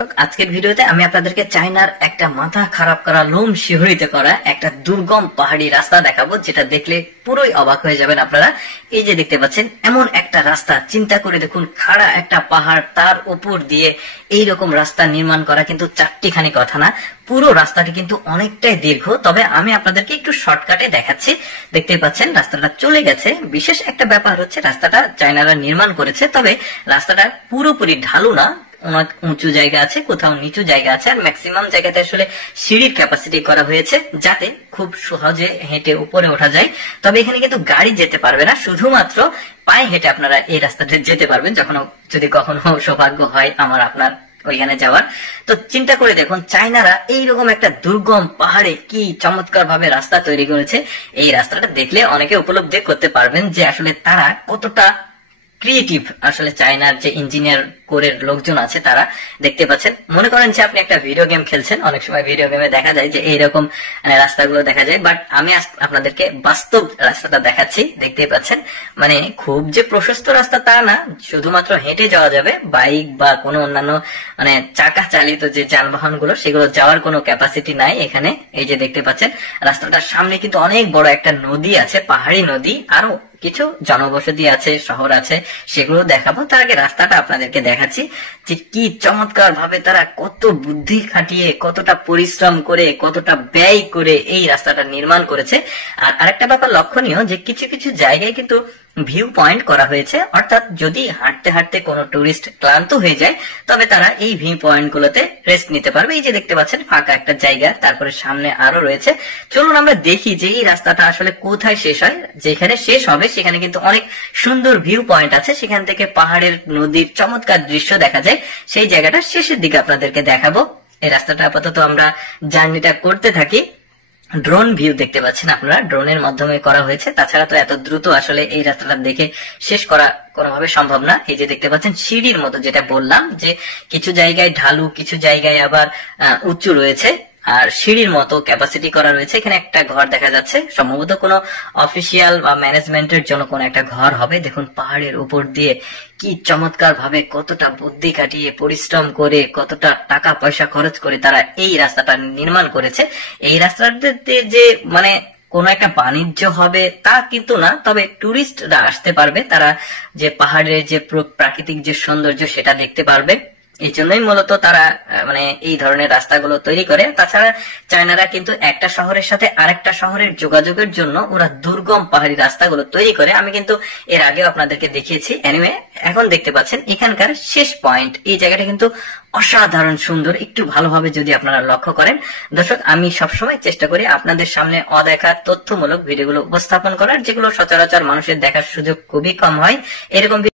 আজকের ভিডিওতে আমি আপনাদেরকে চায়নার একটা মাথা খারাপ করা লোম শিহরিত করা একটা দুর্গম পাহাড়ি রাস্তা দেখাবো, যেটা দেখলে পুরোই অবাক হয়ে যাবেন আপনারা। এই যে দেখতে পাচ্ছেন এমন একটা রাস্তা, চিন্তা করে দেখুন, খাড়া একটা পাহাড়, তার উপর দিয়ে এইরকম রাস্তা নির্মাণ করা কিন্তু চারটিখানি কথা না। পুরো রাস্তাটি কিন্তু অনেকটাই দীর্ঘ, তবে আমি আপনাদেরকে একটু শর্টকাটে দেখাচ্ছি। দেখতে পাচ্ছেন রাস্তাটা চলে গেছে। বিশেষ একটা ব্যাপার হচ্ছে রাস্তাটা চায়নারা নির্মাণ করেছে, তবে রাস্তাটা পুরোপুরি ঢালু না, অনেক উঁচু জায়গা আছে, কোথাও নিচু জায়গা আছে, আর ম্যাক্সিমাম জায়গাতে আসলে সিঁড়ির ক্যাপাসিটি করা হয়েছে যাতে খুব সহজে হেঁটে উপরে ওঠা যায়। তবে এখানে কিন্তু গাড়ি যেতে পারবে না, শুধুমাত্র পায়ে হেঁটে আপনারা এই রাস্তাতে যেতে পারবেন, যখন যদি কখনো সৌভাগ্য হয় আমার আপনার ওইখানে যাওয়ার। তো চিন্তা করে দেখুন চায়নারা এইরকম একটা দুর্গম পাহাড়ে কি চমৎকার ভাবে রাস্তা তৈরি করেছে। এই রাস্তাটা দেখলে অনেকে উপলব্ধি করতে পারবেন যে আসলে তারা কতটা ক্রিয়েটিভ। আসলে চায়নার যে ইঞ্জিনিয়ার কোরের লোকজন আছে তারা, দেখতে পাচ্ছেন, মনে করেন যে আপনি একটা ভিডিও গেম খেলছেন, অনেক সময় ভিডিও গেমে দেখা যায় যে এইরকম রাস্তাগুলো দেখা যায়, বাট আমি আপনাদেরকে বাস্তব রাস্তাটা দেখাচ্ছি। দেখতে পাচ্ছেন মানে খুব যে প্রশস্ত রাস্তা তা না, শুধুমাত্র হেঁটে যাওয়া যাবে। বাইক বা কোনো অন্যান্য মানে চাকা চালিত যে যানবাহন গুলো, সেগুলো যাওয়ার কোনো ক্যাপাসিটি নাই এখানে। এই যে দেখতে পাচ্ছেন রাস্তাটার সামনে কিন্তু অনেক বড় একটা নদী আছে, পাহাড়ি নদী, আরো কিছু জনবসতি আছে, শহর আছে, সেগুলো দেখাবো। তার আগে রাস্তাটা আপনাদেরকে দেখাচ্ছি যে কি চমৎকার ভাবে তারা কত বুদ্ধি খাটিয়ে, কতটা পরিশ্রম করে, কতটা ব্যয় করে এই রাস্তাটা নির্মাণ করেছে। আর আরেকটা ব্যাপার লক্ষণীয় যে কিছু কিছু জায়গায় কিন্তু ভিউ পয়েন্ট করা হয়েছে, অর্থাৎ যদি হাঁটতে হাঁটতে কোনো টুরিস্ট ক্লান্ত হয়ে যায় তবে তারা এই ভিউ পয়েন্ট গুলোতে রেস্ট নিতে পারবে। এই যে দেখতে পাচ্ছেন ফাঁকা একটা জায়গা, তারপরে সামনে আরো রয়েছে। চলুন আমরা দেখি যে এই রাস্তাটা আসলে কোথায় শেষ হয়। যেখানে শেষ হবে সেখানে কিন্তু অনেক সুন্দর ভিউ পয়েন্ট আছে, সেখান থেকে পাহাড়ের, নদীর চমৎকার দৃশ্য দেখা যায়। সেই জায়গাটা শেষের দিকে আপনাদেরকে দেখাবো। এই রাস্তাটা আপাতত আমরা জার্নিটা করতে থাকি। ড্রোন ভিউ দেখতে পাচ্ছেন আপনারা, ড্রোনের মাধ্যমে করা হয়েছে। তাছাড়া তো এত দ্রুত আসলে এই রাস্তাটা দেখে শেষ করা কোনোভাবে সম্ভব না। এই যে দেখতে পাচ্ছেন সিঁড়ির মতো, যেটা বললাম যে কিছু জায়গায় ঢালু, কিছু জায়গায় আবার উঁচু রয়েছে, আর সিঁড়ির মতো ক্যাপাসিটি করা রয়েছে। এখানে একটা ঘর দেখা যাচ্ছে, সম্ভবত কোনো অফিসিয়াল বা ম্যানেজমেন্টের জন্য কোনো একটা ঘর হবে। দেখুন পাহাড়ের উপর দিয়ে কি চমৎকার ভাবে, কতটা বুদ্ধি কাটিয়ে, পরিশ্রম করে, কতটা টাকা পয়সা খরচ করে তারা এই রাস্তাটা নির্মাণ করেছে। এই রাস্তাটাতে যে মানে কোন একটা বাণিজ্য হবে তা কিন্তু না, তবে টুরিস্টরা আসতে পারবে, তারা যে পাহাড়ের যে প্রাকৃতিক যে সৌন্দর্য সেটা দেখতে পারবে। এই জন্যই মূলত তারা মানে এই ধরনের রাস্তাগুলো তৈরি করে। তাছাড়া চায়নারা কিন্তু একটা শহরের সাথে আরেকটা শহরের যোগাযোগের জন্য ওরা দুর্গম পাহাড়ি রাস্তাগুলো তৈরি করে। আমি কিন্তু এর আগেও আপনাদেরকে দেখিয়েছি। এনিওয়ে, এখন দেখতে পাচ্ছেন এখানকার শেষ পয়েন্ট, এই জায়গাটা কিন্তু অসাধারণ সুন্দর। একটু ভালোভাবে যদি আপনারা লক্ষ্য করেন দর্শক, আমি সবসময় চেষ্টা করি আপনাদের সামনে অদেখা তথ্যমূলক ভিডিওগুলো উপস্থাপন করার, যেগুলো সচরাচর মানুষের দেখার সুযোগ খুবই কম হয়। এরকম